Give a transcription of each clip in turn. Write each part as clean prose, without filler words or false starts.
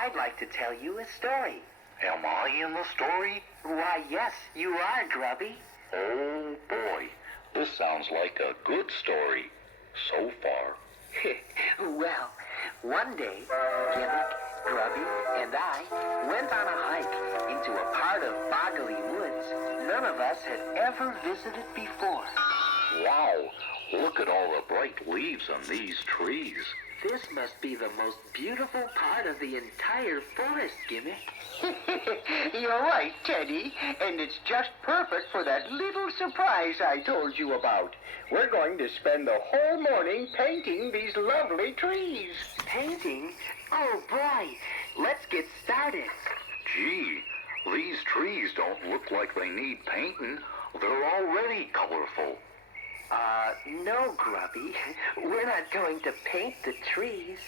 I'd like to tell you a story. Am I in the story? Why, yes, you are, Grubby. Oh, boy. This sounds like a good story so far. Well, one day, Gimmick, Grubby, and I went on a hike into a part of Boggley Woods none of us had ever visited before. Wow, look at all the bright leaves on these trees. This must be the most beautiful part of the entire forest, Gimmick. You're right, Teddy, and it's just perfect for that little surprise I told you about. We're going to spend the whole morning painting these lovely trees. Painting? Oh, boy. Let's get started. Gee, these trees don't look like they need painting. They're already colorful. No, Grubby. We're not going to paint the trees.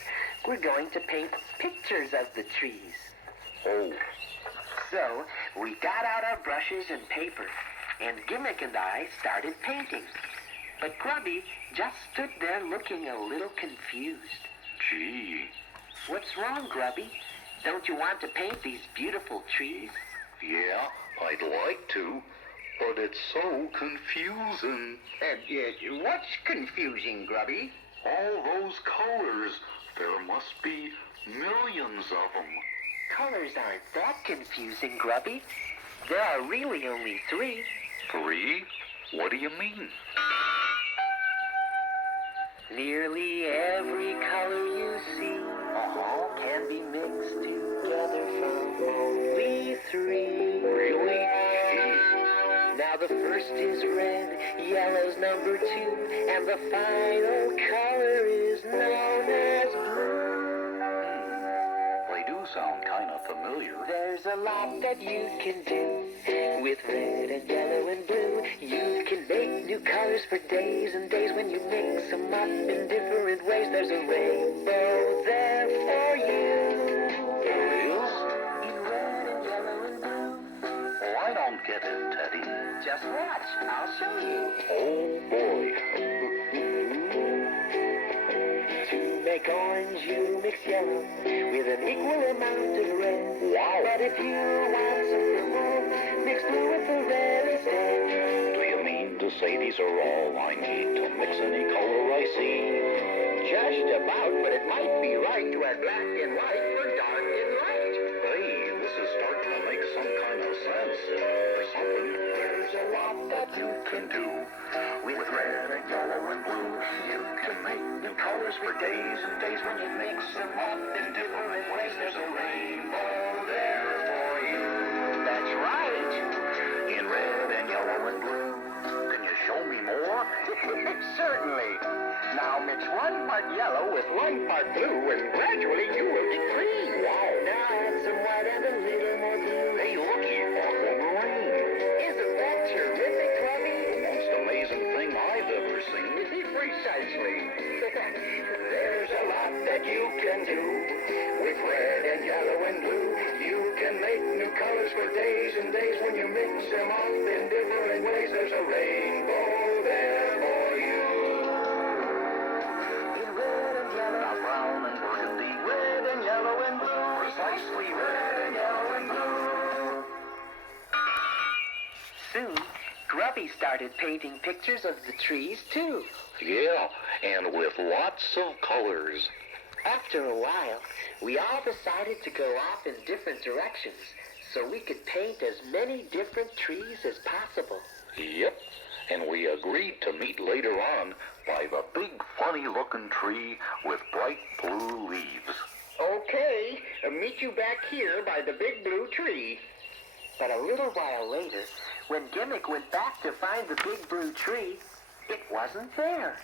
We're going to paint pictures of the trees. Oh. So, we got out our brushes and paper, and Gimmick and I started painting. But Grubby just stood there looking a little confused. Gee. What's wrong, Grubby? Don't you want to paint these beautiful trees? Yeah, I'd like to, but it's so confusing. What's confusing, Grubby? All those colors. There must be millions of them. Colors aren't that confusing, Grubby. There are really only 3. 3? What do you mean? Nearly every color you see can be mixed together from only 3. Really? Now the first is red, yellow's number 2, and the final color is known as blue. They do sound kind of familiar. There's a lot that you can do with red and yellow and blue. You can make new colors for days and days when you mix them up in different ways. There's a rainbow there for you. There is? In red and yellow and blue. Oh, I don't get it, Teddy. Just watch, I'll show you. Oh, boy. To make orange, you mix yellow with an equal amount of red. Wow. But if you want something more, mix blue with the red instead. Do you mean to say these are all I need to mix any color I see? Just about, but it might be right to add black and white for dark and light. Hey, this is starting to make some kind of sense. Or something. There's a lot that You can do with red and yellow and blue. You can make new colors for days and days when you mix them up in different ways. There's a rainbow there for you. That's right. In red and yellow and blue. Can you show me more? Certainly. Now mix 1 part yellow with 1 part blue, and gradually you will get green. Wow. Now add some white and a little more blue. Hey, looky, aquamarine. Isn't that terrific, Grubby? The most amazing thing I've ever seen. Precisely. There's a lot that you can do with red and yellow and blue. You can make new colors for days and days when you mix them up in different ways. There's a rainbow there for you. In red and yellow. Not brown and burgundy, red and yellow and blue. Precisely red and yellow and blue. Soon, Grubby started painting pictures of the trees, too. Yeah, and with lots of colors. After a while, we all decided to go off in different directions so we could paint as many different trees as possible. Yep, and we agreed to meet later on by the big funny-looking tree with bright blue leaves. Okay, meet you back here by the big blue tree. But a little while later, when Gimmick went back to find the big blue tree, it wasn't there.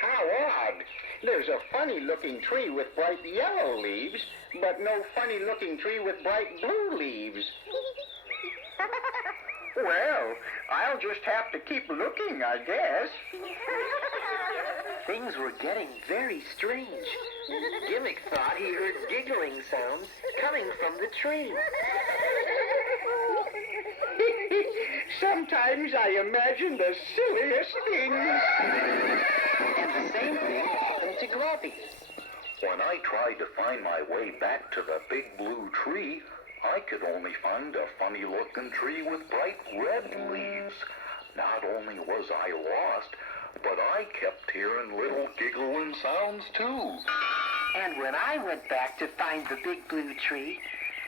How odd. There's a funny-looking tree with bright yellow leaves, but no funny-looking tree with bright blue leaves. Well, I'll just have to keep looking, I guess. Things were getting very strange. Gimmick thought he heard giggling sounds coming from the tree. Sometimes I imagine the silliest things. And the same thing happened to Grubby. When I tried to find my way back to the big blue tree, I could only find a funny-looking tree with bright red leaves. Not only was I lost, but I kept hearing little giggling sounds too. And when I went back to find the big blue tree,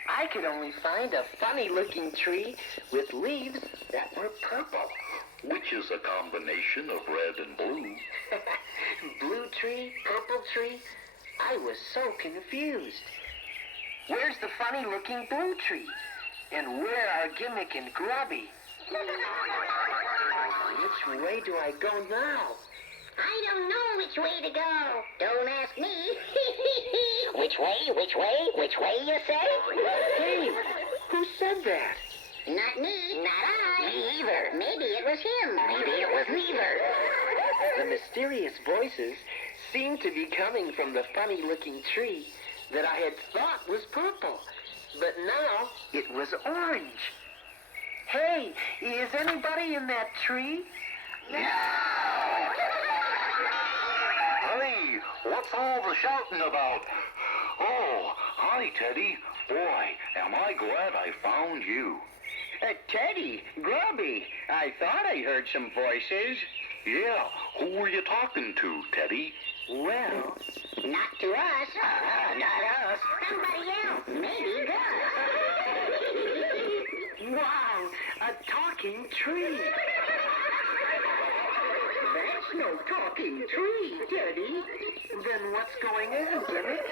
I could only find a funny-looking tree with leaves that were purple. Which is a combination of red and blue. Blue tree, purple tree, I was so confused. Where's the funny-looking blue tree? And where are Gimmick and Grubby? Which way do I go now? I don't know which way to go. Don't ask me. Which way, you say? Hey, who said that? Not me, not I. Me either. Maybe it was him. Maybe it was neither. The mysterious voices seemed to be coming from the funny-looking tree that I had thought was purple. But now it was orange. Hey, is anybody in that tree? Hey, what's all the shouting about? Oh, hi, Teddy. Boy, am I glad I found you. Teddy, Grubby, I thought I heard some voices. Yeah, who were you talking to, Teddy? Well, Not to us. not us. Somebody else. Maybe Gus. Wow, a talking tree. That's no talking tree, Teddy. Then what's going on, Gimmick?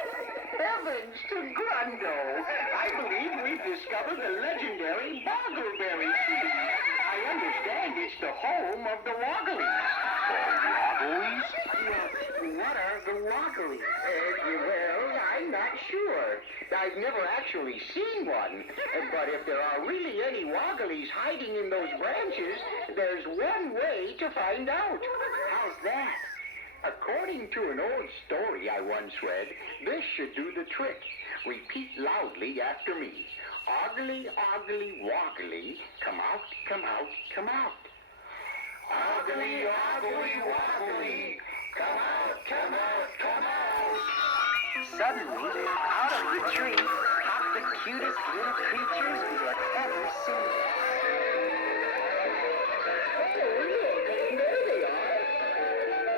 Heavens to Grundo! I believe we've discovered the legendary Boggleberry tree. I understand it's the home of the Wogglies. Wogglies? What are the Wogglies? Well, I'm not sure. I've never actually seen one. But if there are really any Wogglies hiding in those branches, there's one way to find out. How's that? According to an old story I once read, this should do the trick. Repeat loudly after me. Oggly, oggly, woggly, come out, come out, come out. Oggly, oggly, woggly, come out, come out, come out. Suddenly, out of the tree popped the cutest little creatures we had ever seen.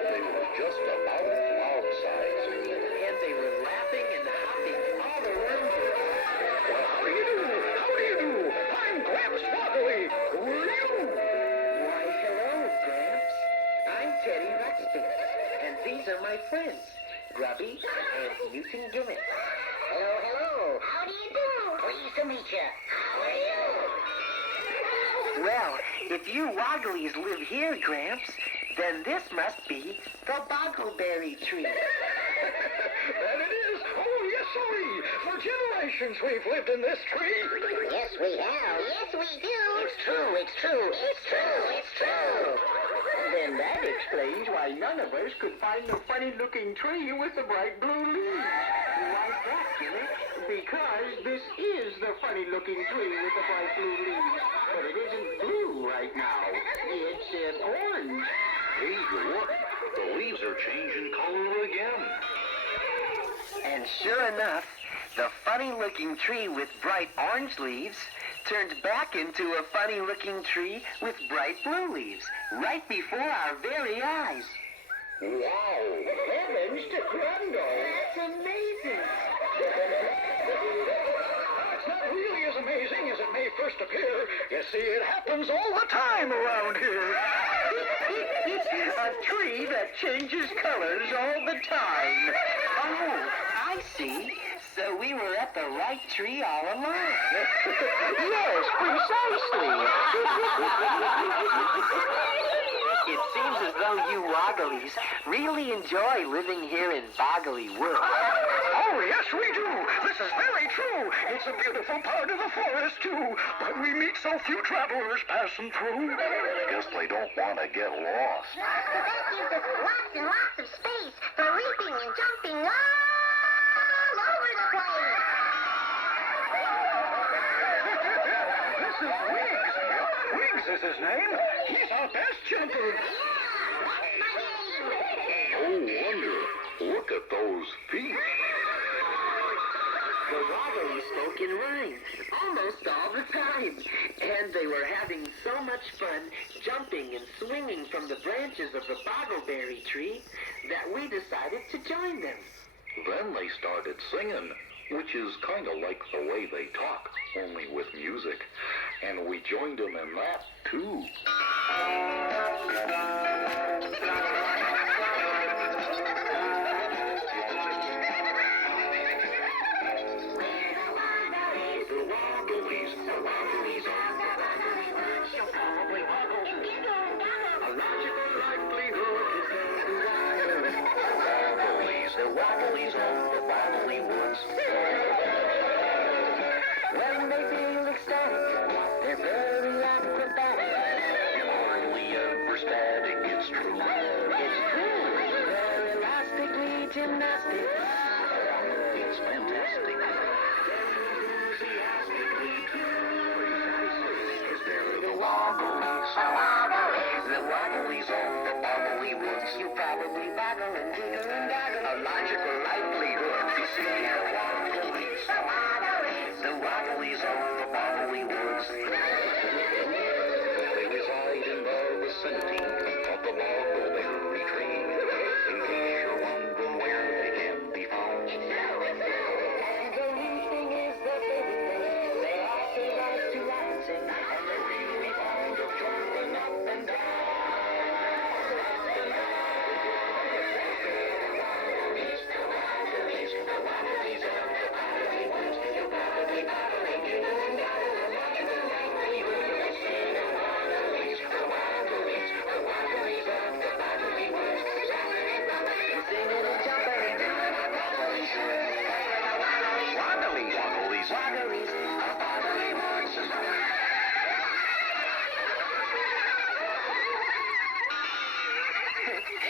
They were just about our size. And they were laughing and hopping all around us. Well, how do you do? How do you do? I'm Gramps Woggly. Why, hello, Gramps. I'm Teddy Ruxpin, and these are my friends, Grubby and Newton Gimmick. Hello, hello. How do you do? Pleased to meet you. How are you? Well, if you Wogglies live here, Gramps, then this must be the Boggleberry tree. That it is. Oh, yes, sirree. For generations we've lived in this tree. Yes, we have. Yes, we do. It's true, it's true. It's true. It's true. Then that explains why none of us could find the funny-looking tree with the bright blue leaves. Why that, Gimmick? Because this is the funny-looking tree with the bright blue leaves. But it isn't blue right now. It's orange. Hey, look. The leaves are changing color again. And sure enough, the funny-looking tree with bright orange leaves turned back into a funny-looking tree with bright blue leaves, right before our very eyes. Wow. Heavens to Grundo. That's amazing. It's not really as amazing as it may first appear. You see, it happens all the time around here. A tree that changes colors all the time. Oh, I see. So we were at the right tree all along. Yes, precisely. It seems as though you Wogglies really enjoy living here in Boggley Woods. Oh, yes, we do. This is very true. It's a beautiful part of the forest, too. But we meet so few travelers passing through. Guess they don't want to get lost. That gives us lots and lots of space for leaping and jumping all over the place. This is Wiggs. Wiggs is his name. He's our best jumper. Yeah, that's my name. Oh, wonder. What look at those feet. The Wogglies spoke in rhyme almost all the time, and they were having so much fun jumping and swinging from the branches of the boggleberry tree that we decided to join them. Then they started singing, which is kind of like the way they talk, only with music. And we joined them in that, too. The Wogglies of the Boggley Woods. When they feel ecstatic, they're very acrobatic. Hardly ever static, it's true. It's true. They're elastically gymnastic. It's fantastic. Enthusiastically true. They're the Wogglies. The Wogglies of the Boggley Woods. You probably boggle and giggle and goggle. A logical likelihood to see the Wogglies. The Wogglies of the Boggley Woods. They reside in the vicinity of the boggleberry tree. In case you're wondering where they can be found. And the neat thing is that they also like to laugh and sing. And they're really fond of jumping up and down.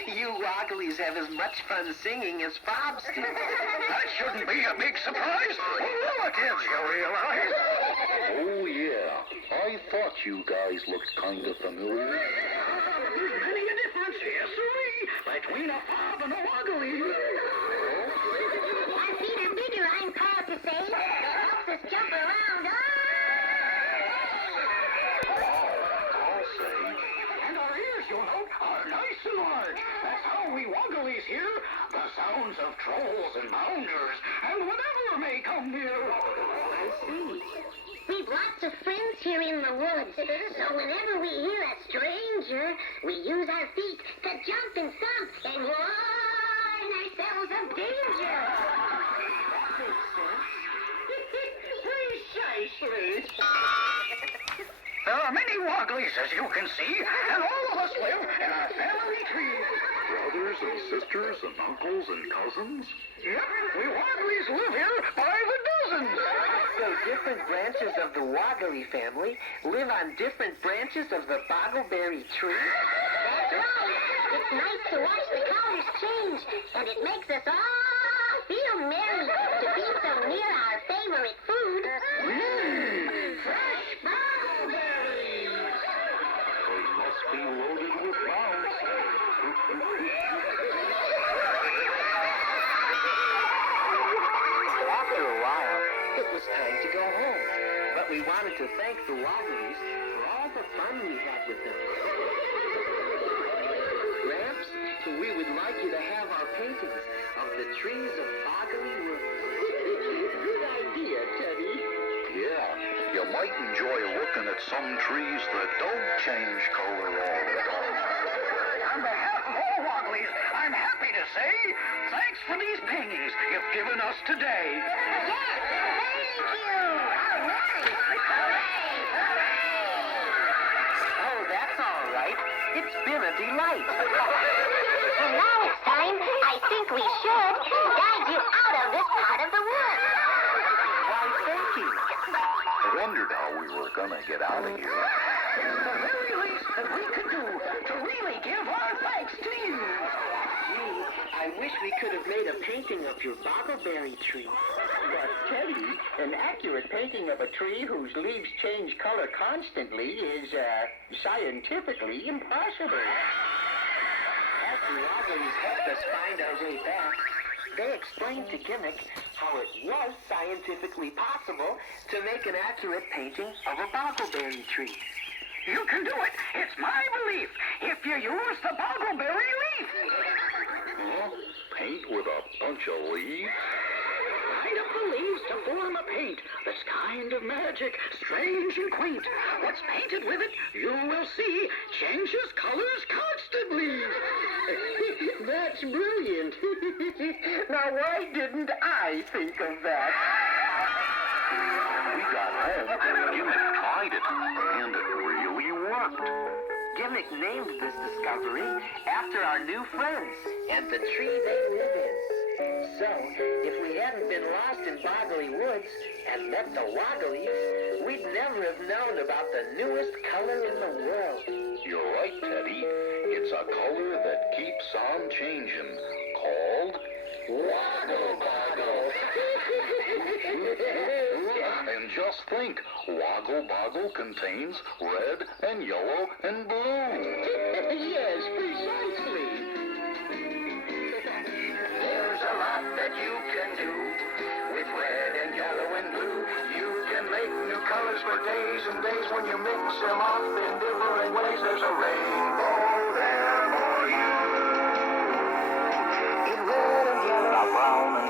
You Wogglies have as much fun singing as Bob's do. That shouldn't be a big surprise for relatives, you realize? Oh, yeah. I thought you guys looked kind of familiar. There's many a difference, yes, sirree, between a Bob and a Woggly. 1 feet or bigger, I'm proud to say. Helps us jump around. I'll say. And our ears, you'll note, are nice and large. That's how we Wogglies hear the sounds of trolls and bounders and whatever may come near. I see. We've lots of friends here in the woods, so whenever we hear a stranger, we use our feet to jump and thump and warn ourselves of danger. That makes sense. Precisely. There are many Wogglies, as you can see, and all of us live in our family tree. Brothers and sisters and uncles and cousins? Yep, we Wogglies live here by the dozens. So different branches of the Woggly family live on different branches of the boggleberry tree? That's right. It's nice to watch the colors change, and it makes us all feel merry to be so near our favorite food. Fresh boggleberries. They must be loaded with bounce. After a while, it was time to go home. But we wanted to thank the Wogglies for all the fun we had with them. Gramps, we would like you to have our paintings of the trees of Boggley Woods. Good idea, Teddy. Yeah, you might enjoy looking at some trees that don't change color all the time. On behalf of all Wogglies, I'm happy to say thanks for these paintings you've given us today. Yes, thank you. All right. Oh, that's all right. It's been a delight. And now it's time, I think we should, guide you out of this part of the woods. Why, thank you. I wondered how we were gonna get out of here. The very least that we could do to really give our thanks to you. Gee, I wish we could have made a painting of your boggleberry tree. But, Teddy, an accurate painting of a tree whose leaves change color constantly is, scientifically impossible. As the Wogglies helped us find our way back, They explained to Gimmick how it was scientifically possible to make an accurate painting of a boggleberry tree. You can do it. It's my belief. If you use the boggleberry leaf. Huh? Paint with a bunch of leaves? Light up the leaves to form a paint that's kind of magic, strange and quaint. What's painted with it, you will see, changes colors constantly. That's brilliant. Now, why didn't I think of that? We got home and Gimmick tried it, and it really worked. Gimmick named this discovery after our new friends and the tree they live in. So, if we hadn't been lost in Boggley Woods and met the Wogglies, we'd never have known about the newest color in the world. You're right, Teddy. It's a color that keeps on changing, called Woggle Boggle. And just think, Woggle Boggle contains red and yellow and blue. Yes, precisely. There's a lot that you can do with red and yellow and blue. You can make new colors for days and days when you mix them up in different ways. There's a rainbow there for you. In red and yellow, brown and